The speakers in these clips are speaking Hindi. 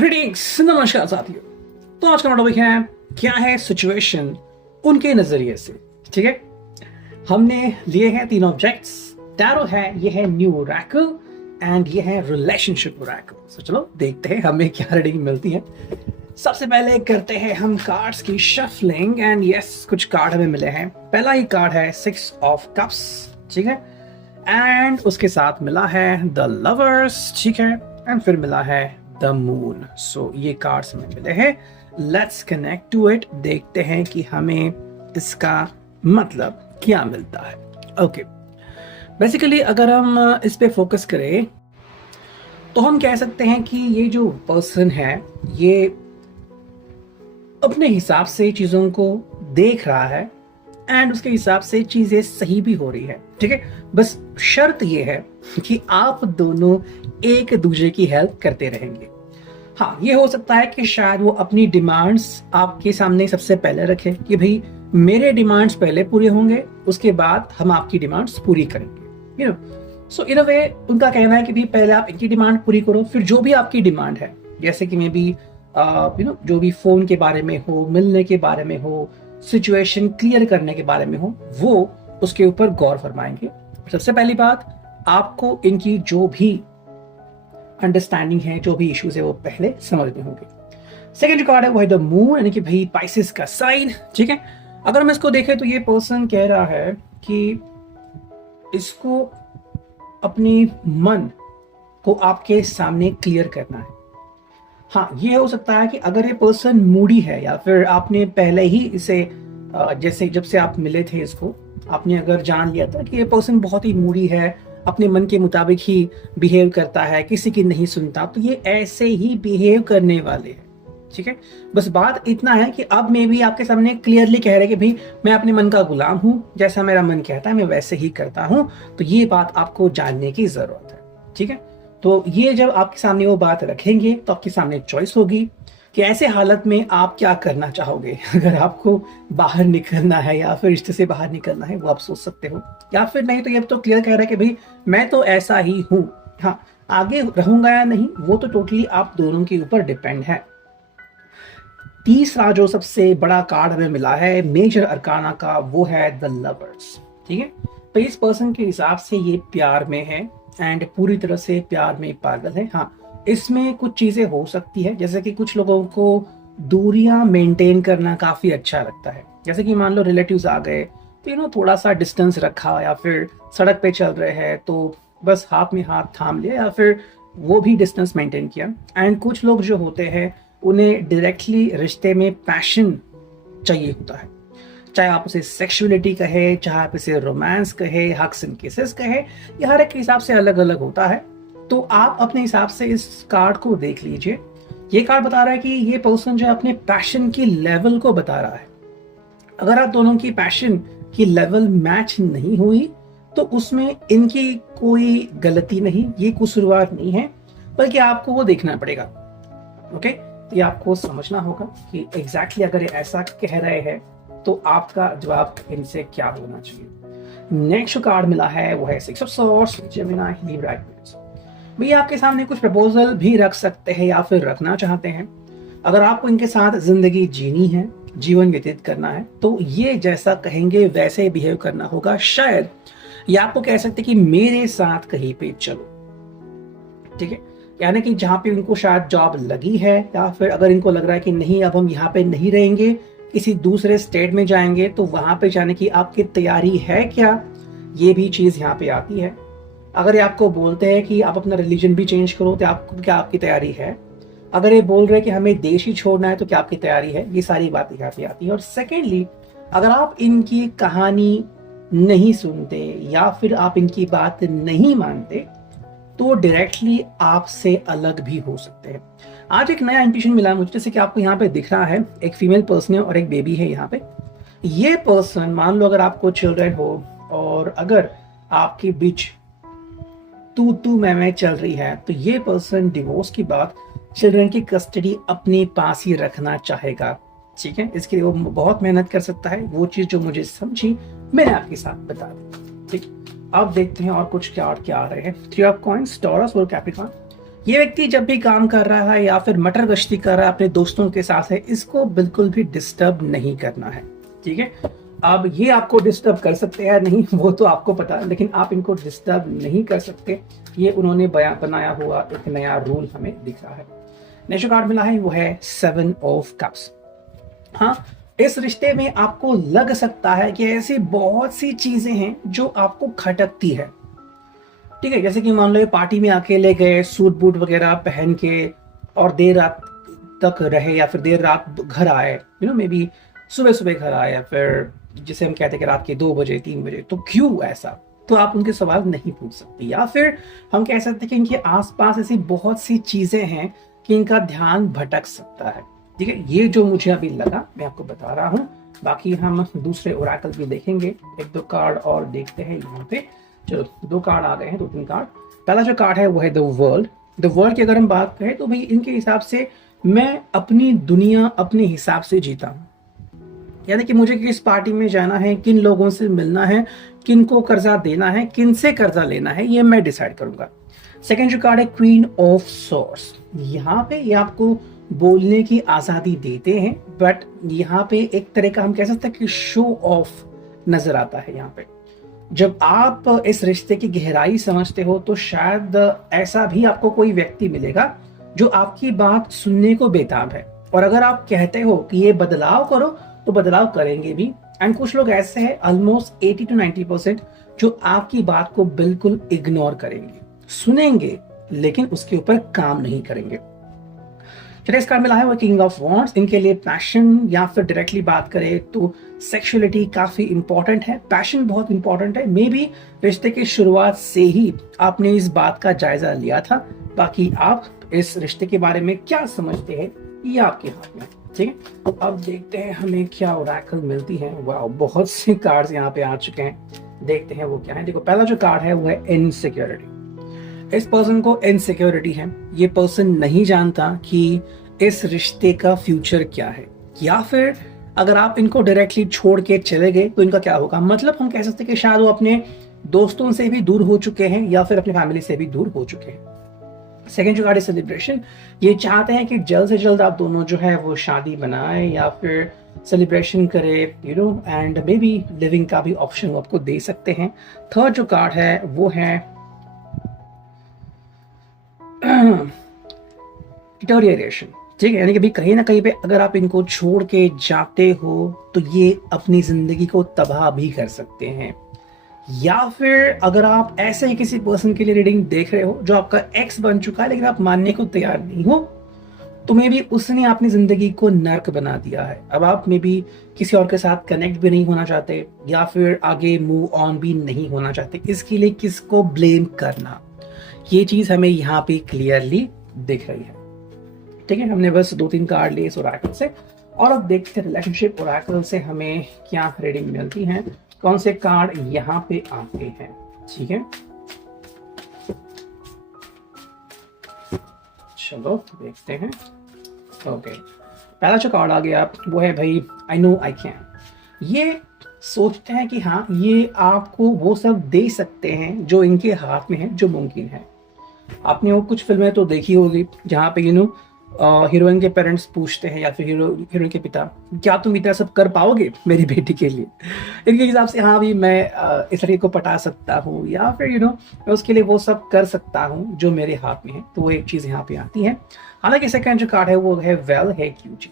ग्रीटिंग्स, नमस्कार साथियों। तो आज का टॉपिक है क्या है सिचुएशन उनके नजरिए से। ठीक है, हमने लिए हैं तीन ऑब्जेक्ट्स। टैरो है, ये है न्यू ओरेकल एंड ये है रिलेशनशिप ओरेकल। सो चलो देखते हैं हमें क्या रीडिंग मिलती है। सबसे पहले करते हैं हम कार्ड्स की शफलिंग एंड यस, कुछ कार्ड हमें मिले हैं। पहला ही कार्ड है 6 ऑफ कप्स, ठीक है, एंड उसके साथ मिला है द लवर्स, ठीक है, एंड फिर मिला है द मून। सो ये कार्ड्स में मिले हैं। लेट्स कनेक्ट टू इट, देखते हैं कि हमें इसका मतलब क्या मिलता है। ओके, बेसिकली अगर हम इस पे फोकस करें तो हम कह सकते हैं कि ये जो पर्सन है ये अपने हिसाब से चीजों को देख रहा है एंड उसके हिसाब से चीजें सही भी हो रही है। ठीक है, बस शर्त ये है कि आप दोनों एक दूसरे की हेल्प करते रहेंगे। हाँ, ये हो सकता है कि शायद वो अपनी डिमांड्स आपके सामने सबसे पहले रखे कि भाई मेरे डिमांड्स पहले पूरे होंगे, उसके बाद हम आपकी डिमांड्स पूरी करेंगे। यू नो, सो इन अ वे उनका कहना है कि भाई पहले आप इनकी डिमांड पूरी करो, फिर जो भी आपकी डिमांड है, जैसे कि मे बी जो भी फोन के बारे में हो, मिलने के बारे में हो, सिचुएशन क्लियर करने के बारे में हो, वो उसके ऊपर गौर फरमाएंगे। सबसे पहली बात, आपको इनकी जो भी अंडरस्टैंडिंग है, जो भी इश्यूज है, वो पहले समझने होंगे। सेकंड जो कार्ड है वो है द मून, यानी कि भाई पाइसेस का साइन। ठीक है, अगर हम इसको देखें तो ये पर्सन कह रहा है कि इसको अपनी मन को आपके सामने क्लियर करना है। हाँ, ये हो सकता है कि अगर ये पर्सन मूडी है या फिर आपने पहले ही इसे जैसे जब से आप मिले थे इसको आपने अगर जान लिया था कि ये पर्सन बहुत ही मूडी है, अपने मन के मुताबिक ही बिहेव करता है, किसी की नहीं सुनता, तो ये ऐसे ही बिहेव करने वाले हैं। ठीक है, बस बात इतना है कि अब मैं भी आपके सामने क्लियरली कह रहे कि भाई मैं अपने मन का गुलाम हूं, जैसा मेरा मन कहता है मैं वैसे ही करता हूं। तो ये बात आपको जानने की जरूरत है। ठीक है, तो ये जब आपके सामने वो बात रखेंगे तो आपके सामने चॉइस होगी कि ऐसे हालत में आप क्या करना चाहोगे। अगर आपको बाहर निकलना है या फिर रिश्ते से बाहर निकलना है, वो आप सोच सकते हो, या फिर नहीं तो ये तो क्लियर कह रहा है कि भाई मैं तो ऐसा ही हूं। हाँ, आगे रहूंगा या नहीं वो तो टोटली आप दोनों के ऊपर डिपेंड है। तीसरा जो सबसे बड़ा कार्ड हमें मिला है मेजर अरकाना का, वो है द लवर्स। ठीक है, तो इस पर्सन के हिसाब से ये प्यार में है एंड पूरी तरह से प्यार में पागल है। हाँ, इसमें कुछ चीजें हो सकती है, जैसे कि कुछ लोगों को दूरियां मेंटेन करना काफी अच्छा लगता है। जैसे कि मान लो रिलेटिव्स आ गए तो थोड़ा सा डिस्टेंस रखा, या फिर सड़क पे चल रहे हैं तो बस हाथ में हाथ थाम लिया, या फिर वो भी डिस्टेंस मेंटेन किया। एंड कुछ लोग जो होते हैं उन्हें डायरेक्टली रिश्ते में पैशन चाहिए होता है, चाहे आप उसे सेक्सुअलिटी कहे, चाहे आप इसे रोमांस कहे, हग्स एंड किसेस कहे, ये हर एक के हिसाब से अलग अलग होता है। तो आप अपने हिसाब से इस कार्ड को देख लीजिए। ये कार्ड बता रहा है कि ये पर्सन जो है अपने पैशन की लेवल को बता रहा है। अगर आप दोनों की पैशन की लेवल मैच नहीं हुई तो उसमें इनकी कोई गलती नहीं, ये कसूरवार नहीं है, बल्कि आपको वो देखना पड़ेगा। ओके, ये आपको समझना होगा कि एग्जैक्टली अगर ये ऐसा कह रहे हैं तो आपका जवाब इनसे क्या होना चाहिए। नेक्स्ट कार्ड मिला है वो है 6 of swords, Gemini, Libra, Aquarius. भैया आपके सामने कुछ प्रपोजल भी रख सकते हैं या फिर रखना चाहते हैं। अगर आपको इनके साथ जिंदगी जीनी है, जीवन व्यतीत करना है, तो ये जैसा कहेंगे वैसे बिहेव करना होगा। शायद ये आपको कह सकते कि मेरे साथ कहीं पे चलो। ठीक है, यानी कि जहां पे उनको शायद जॉब लगी है, या फिर अगर इनको लग रहा है कि नहीं अब हम यहाँ पे नहीं रहेंगे, किसी दूसरे स्टेट में जाएंगे, तो वहां पे जाने की आपकी तैयारी है क्या, ये भी चीज यहाँ पे आती है। अगर ये आपको बोलते हैं कि आप अपना रिलीजन भी चेंज करो तो आपको क्या आपकी तैयारी है। अगर ये बोल रहे हैं कि हमें देश ही छोड़ना है तो क्या आपकी तैयारी है। ये सारी बातें यहाँ पे आती है। और सेकेंडली, अगर आप इनकी कहानी नहीं सुनते या फिर आप इनकी बात नहीं मानते तो डायरेक्टली आपसे अलग भी हो सकते हैं। आज एक नया इंट्यूशन मिला मुझे, जैसे कि आपको यहाँ पे दिख रहा है एक फीमेल पर्सन है और एक बेबी है यहाँ पे। ये पर्सन, मान लो अगर आपको चिल्ड्रन हो और अगर आपके बीच तू मैं चल रही है, तो ये पर्सन डिवोर्स के बाद चिल्ड्रन की कस्टडी अपने पास ही रखना चाहेगा। ठीक है, इसके लिए वो बहुत मेहनत कर सकता है। वो चीज जो मुझे समझी मैंने आपके साथ बता दी। ठीक, अब देखते हैं और कुछ क्या आ रहे हैं। 3 ऑफ कॉइंस, टॉरस और कैप्रिकॉर्न। ये व्यक्ति जब भी काम कर रहा है या फिर मटर गश्ती कर रहा है अपने दोस्तों के साथ है, इसको बिल्कुल भी डिस्टर्ब नहीं करना है, ठीक है। अब ये आपको डिस्टर्ब कर सकते हैं नहीं वो तो आपको पता है, लेकिन आप इनको डिस्टर्ब नहीं कर सकते। ये उन्होंने बनाया हुआ एक नया रूल हमें दिख रहा है। नेक्स्ट कार्ड मिला है वो है 7 ऑफ कप्स। हाँ, इस रिश्ते में आपको लग सकता है कि ऐसी बहुत सी चीजें हैं जो आपको खटकती है, ठीक है। जैसे कि मान लो ये पार्टी में अकेले गए, सूट बूट वगैरह पहन के और देर रात तक रहे या फिर देर रात घर आए, मे बी सुबह सुबह घर आए, या फिर जिसे हम कहते हैं कि रात के 2 बजे 3 बजे, तो क्यों ऐसा, तो आप उनके सवाल नहीं पूछ सकते। या फिर हम कह सकते हैं कि इनके आसपास ऐसी बहुत सी चीजें हैं कि इनका ध्यान भटक सकता है, ठीक है। ये जो मुझे अभी लगा मैं आपको बता रहा हूँ, बाकी हम दूसरे ओरेकल भी देखेंगे, 1-2 कार्ड और देखते हैं यहाँ पे। चलो 2 कार्ड आ गए हैं, 2-3 कार्ड। पहला जो कार्ड है वो है द वर्ल्ड। द वर्ल्ड की अगर हम बात करें तो भाई इनके हिसाब से मैं अपनी दुनिया अपने हिसाब से जीता हूँ, यानी कि मुझे किस पार्टी में जाना है, किन लोगों से मिलना है, किन को कर्जा देना है, किन से कर्जा लेना है, ये मैं डिसाइड करूंगा। सेकेंड जो कार्ड है क्वीन ऑफ सोर्स, यहाँ पे ये आपको बोलने की आजादी देते हैं, बट यहाँ पे एक तरह का हम कह सकते हैं कि शो ऑफ नजर आता है। यहाँ पे जब आप इस रिश्ते की गहराई समझते हो तो शायद ऐसा भी आपको कोई व्यक्ति मिलेगा जो आपकी बात सुनने को बेताब है, और अगर आप कहते हो कि ये बदलाव करो तो बदलाव करेंगे भी। एंड कुछ लोग ऐसे हैं ऑलमोस्ट 80 to 90% जो आपकी बात को बिल्कुल इग्नोर करेंगे, सुनेंगे लेकिन उसके ऊपर काम नहीं करेंगे। चलिए इस कार्ड मिला है वो किंग ऑफ वॉन्ड्स। इनके लिए पैशन या फिर डायरेक्टली बात करें तो सेक्सुअलिटी काफी इंपॉर्टेंट है, पैशन बहुत इंपॉर्टेंट है। मे बी रिश्ते की शुरुआत से ही आपने इस बात का जायजा लिया था, बाकी आप इस रिश्ते के बारे में क्या समझते हैं ये आपके हाथ में, ठीक है। अब देखते हैं हमें क्या ओरेकल मिलती है। वाह, बहुत से कार्ड्स यहाँ पे आ चुके हैं, देखते हैं वो क्या है। देखो पहला जो कार्ड है वो है इनसिक्योरिटी। इस पर्सन को इनसिक्योरिटी है, ये पर्सन नहीं जानता कि इस रिश्ते का फ्यूचर क्या है, या फिर अगर आप इनको डायरेक्टली छोड़ के चले गए तो इनका क्या होगा। मतलब हम कह सकते हैं कि शायद वो अपने दोस्तों से भी दूर हो चुके हैं या फिर अपनी फैमिली से भी दूर हो चुके हैं। सेकेंड जो कार्ड है सेलिब्रेशन। ये चाहते हैं कि जल्द से जल्द आप दोनों जो है वो शादी बनाए या फिर सेलिब्रेशन करे, एंड मे बी लिविंग का भी ऑप्शन वो आपको दे सकते हैं। थर्ड जो कार्ड है वो है डिटोरिएशन, ठीक है। यानी कि भी कहीं ना कहीं पे अगर आप इनको छोड़ के जाते हो तो ये अपनी जिंदगी को तबाह भी कर सकते हैं। या फिर अगर आप ऐसे ही किसी पर्सन के लिए रीडिंग देख रहे हो जो आपका एक्स बन चुका है लेकिन आप मानने को तैयार नहीं हो, तो मे बी उसने अपनी जिंदगी को नर्क बना दिया है। अब आप मे बी किसी और के साथ कनेक्ट भी नहीं होना चाहते या फिर आगे मूव ऑन भी नहीं होना चाहते। इसके लिए किसको ब्लेम करना, ये चीज हमें यहाँ पे क्लियरली दिख रही है, ठीक है। हमने बस 2-3 कार्ड लिए इस ओरेकल से, और अब देखते हैं रिलेशनशिप ओरेकल से हमें क्या रीडिंग मिलती है, कौन से कार्ड यहाँ पे आते हैं, ठीक है। चलो देखते हैं। ओके, पहला जो कार्ड आ गया वो है भाई आई नो आई कैन। ये सोचते हैं कि हाँ ये आपको वो सब दे सकते हैं जो इनके हाथ में है, जो मुमकिन है। आपने वो कुछ फिल्में तो देखी होगी जहाँ पे हीरोइन के पेरेंट्स पूछते हैं या फिर हीरोइन के पिता, क्या तुम इतना सब कर पाओगे मेरी बेटी के लिए। इनके हिसाब से हाँ भी मैं इस लड़के को पटा सकता हूँ या फिर मैं उसके लिए वो सब कर सकता हूँ जो मेरे हाथ में है। तो वो एक चीज यहाँ पे आती है। हालांकि सेकंड जो कार्ड है वो है वेल है क्यूजी,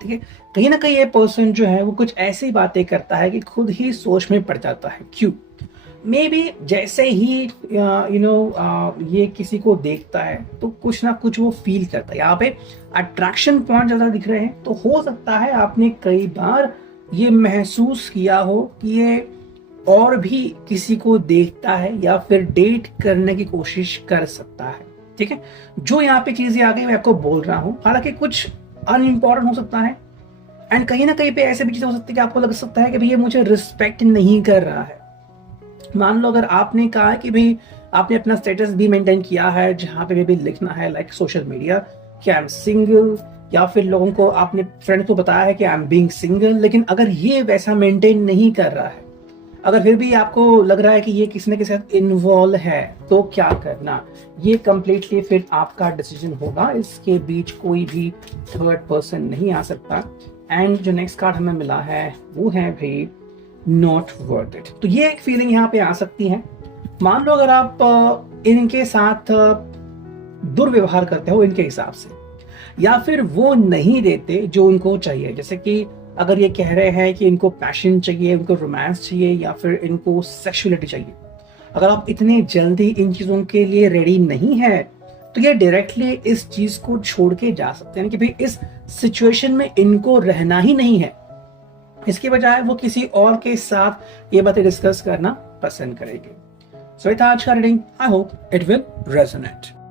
ठीक है। कहीं ना कहीं ये पर्सन जो है वो कुछ ऐसी बातें करता है कि खुद ही सोच में पड़ जाता है। क्यों? मे बी जैसे ही ये किसी को देखता है तो कुछ ना कुछ वो फील करता है। यहाँ पे अट्रैक्शन पॉइंट ज्यादा दिख रहे हैं, तो हो सकता है आपने कई बार ये महसूस किया हो कि ये और भी किसी को देखता है या फिर डेट करने की कोशिश कर सकता है, ठीक है। जो यहाँ पे चीजें आ गई मैं आपको बोल रहा हूँ, हालांकि कुछ अनइम्पॉर्टेंट हो सकता है एंड कहीं ना कहीं पे ऐसे भी चीजें हो सकती है कि आपको लग सकता है कि भाई ये मुझे रिस्पेक्ट नहीं कर रहा है। मान लो अगर आपने कहा कि भाई आपने अपना स्टेटस भी मेंटेन किया है जहां पे भी लिखना है लाइक सोशल मीडिया कि आई एम सिंगल, या फिर लोगों को आपने फ्रेंड को बताया है कि आई एम बीइंग सिंगल, लेकिन अगर ये वैसा मेंटेन नहीं कर रहा है अगर फिर भी आपको लग रहा है कि ये किसी न किसी साथ इन्वॉल्व है तो क्या करना, ये कंप्लीटली फिर आपका डिसीजन होगा। इसके बीच कोई भी थर्ड पर्सन नहीं आ सकता। एंड जो नेक्स्ट कार्ड हमें मिला है वो है भाई नॉट वर्थ इट। तो ये एक फीलिंग यहाँ पे आ सकती है। मान लो अगर आप इनके साथ दुर्व्यवहार करते हो इनके हिसाब से, या फिर वो नहीं देते जो उनको चाहिए, जैसे कि अगर ये कह रहे हैं कि इनको पैशन चाहिए, उनको रोमांस चाहिए, या फिर इनको सेक्सुअलिटी चाहिए, अगर आप इतने जल्दी इन चीजों के लिए रेडी नहीं है तो ये डायरेक्टली इस चीज को छोड़ के जा सकते हैं कि भाई इस सिचुएशन में इनको रहना ही नहीं है। इसके बजाय वो किसी और के साथ ये बातें डिस्कस करना पसंद करेंगे। सो ये था आज का reading. I hope it will resonate.